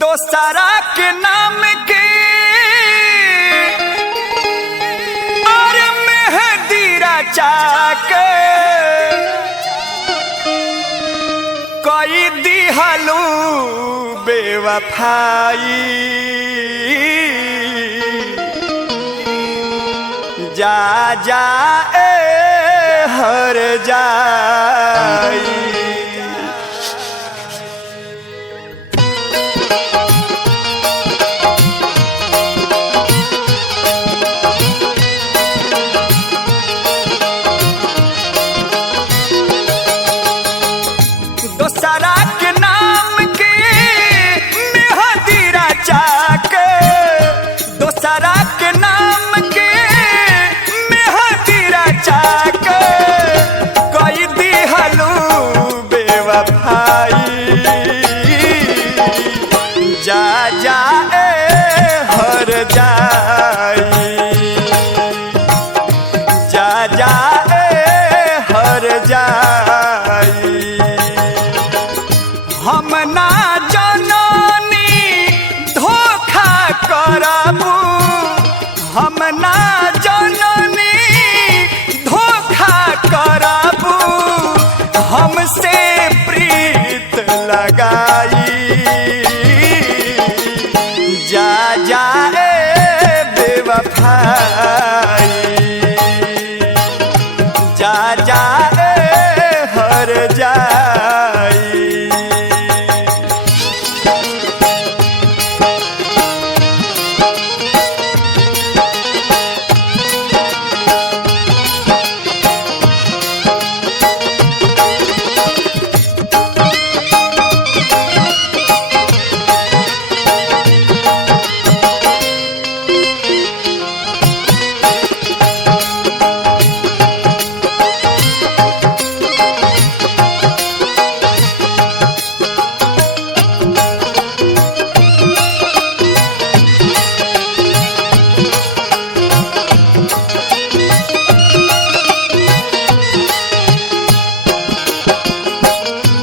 दोस्तारा के नाम के और मेहंदी रचा के कोई दिहलू बेवफाई जा जा हर जाई। दोस्तारा के नाम के मेहंदी रचा के दोस्तारा के नाम के मेहंदी रचा के कोई दिहलू बेवफाई जा जा हर जाई जा जा हर जाई। हम ना जननी धोखा करबू हम ना जननी धोखा करबू हमसे प्रीत लगाई जा जा बेवफाई जा जा हर जाई।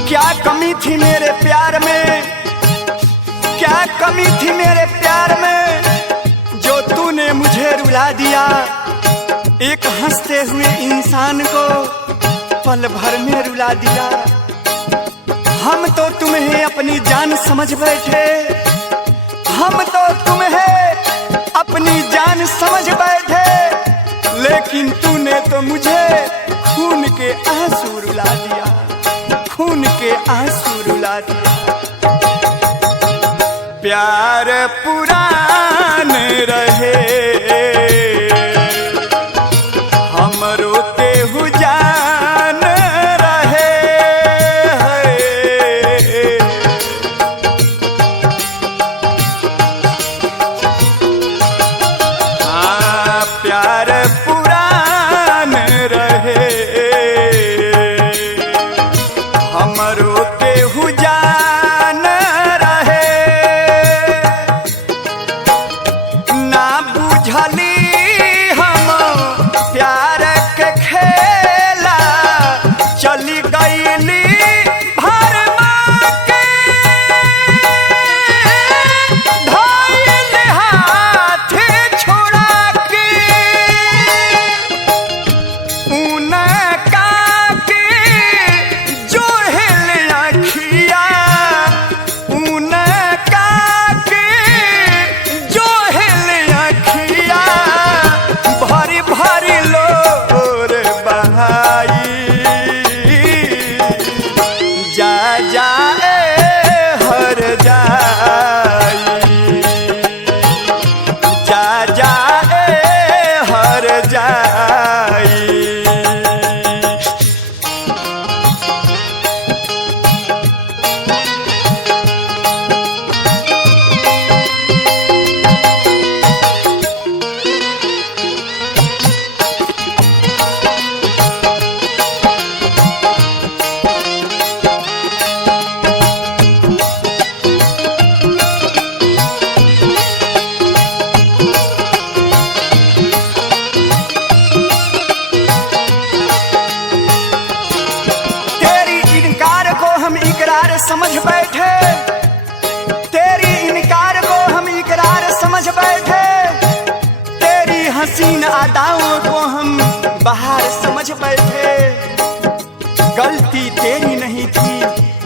क्या कमी थी मेरे प्यार में क्या कमी थी मेरे प्यार में जो तूने मुझे रुला दिया। एक हंसते हुए इंसान को पल भर में रुला दिया। हम तो तुम्हें अपनी जान समझ बैठे हम तो तुम्हें अपनी जान समझ बैठे लेकिन तूने तो मुझे खून के आंसू रुला दिया खून के आंसू रुला दिया। प्यार पुरान रहे हमरो केहू जान रहे हाँ प्यार पुरान रहे हमरो केहू जान रहे ना हसीन अदाओं को हम बाहर समझ बैठे। गलती तेरी नहीं थी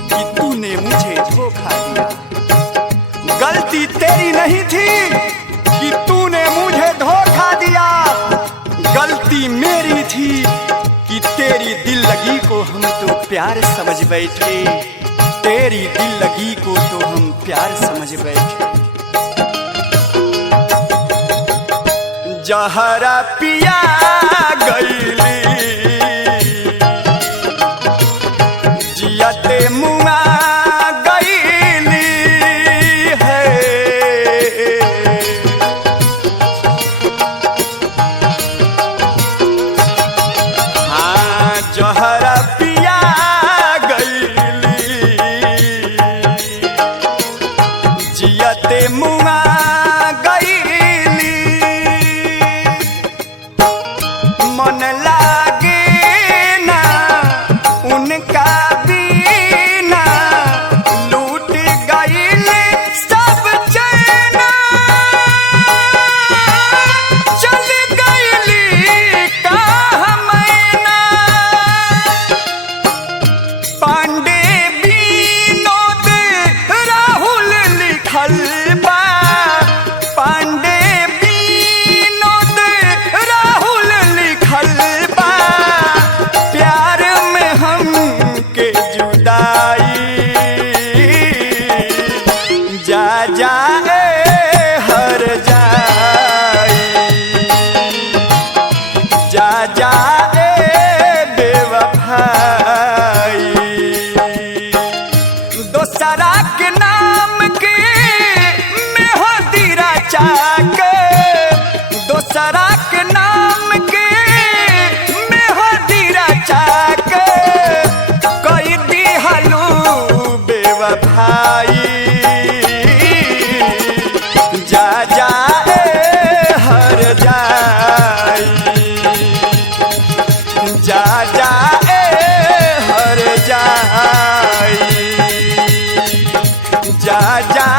कि तूने मुझे धोखा दिया। गलती तेरी नहीं थी कि तूने मुझे धोखा दिया। गलती मेरी थी कि तेरी दिल लगी को हम तो प्यार समझ बैठे। तेरी दिल लगी को तो हम प्यार समझ बैठे। जहरा पिया गईली जियते मुआ गईली है। हाँ जहरा पिया गईली जियते मुआ मन लागे ना उनका बीना। लूट गईल सब चैना चल गईली कहाँ मैना। पांडे विनोद राहुल लिखल बा। पांडे विनोद राहुल लिखल बा। प्यार में हम के जुदाई जा जाए हर जाई। जा जाए बेवफाई। दोसरा के नाम के मेहंदी रचा के। दोसरा के नाम के मेहंदी रचा के कई दिहलू बेवफाई। जा जाए हर जाई। जा जाए हर जाई। जा जा